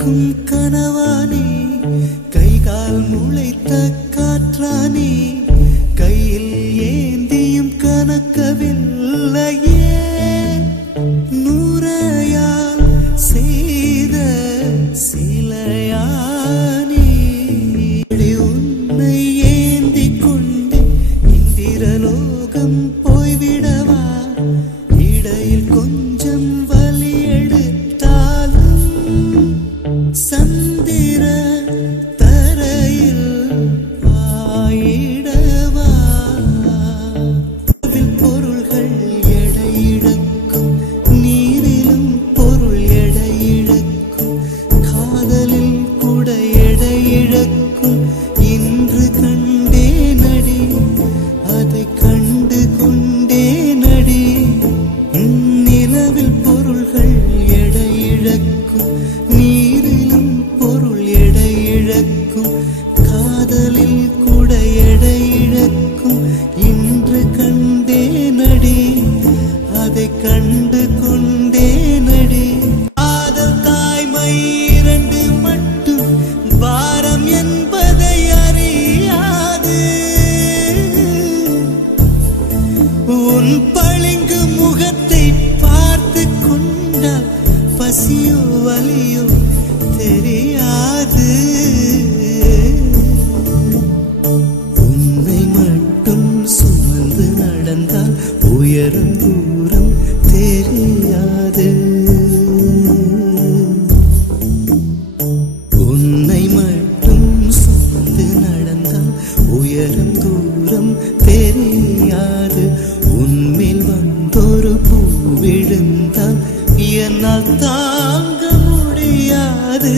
கலைக்கும் கனவானே கைகால் முளைத்த காற்றானே கையில் ஏந்தியும் கனக்கவில்லையே நூறையால் செய்த சிலையானே உன்னை ஏந்தி கொண்டு இந்திரலோகம் போய்விடவா இடையில் கொஞ்சம் வலி எடுத்தாலும் சந்திர தரையில் ஆயிடவா பொருள்கள் எடையிழக்கும் நீரிலும் பொருள் எடையிழக்கும் காதலில் கூட எடையிழக்கும் இன்று கண்டே நடி அதை கண்டு கொண்டே நடி நிலவில் பொருள்கள் எடையிழக்கும் நீரிலும் பொருள் எடையிழக்கும் காதலில் கூட எடையிழக்கும் இன்று கண்டே நடி அதை கண்டு கொண்டே நடி காதல் தாய்மை இரண்டு மட்டும் பாரம் என்பதை அறியாது உன் பளிங்கு முகத்தை பார்த்து கொண்டால் பசியோ வலியோ தெரியாது உன்னை மட்டும் சுமந்து நடந்தால் உயரும் தூரம் தெரியாது உன்னை மட்டும் சுமந்து நடந்தால் உயரும் தூரம் தெரியாது உன்மேல் வந்தொரு பூ விழுந்தால் என்னால் தாங்க முடியாது.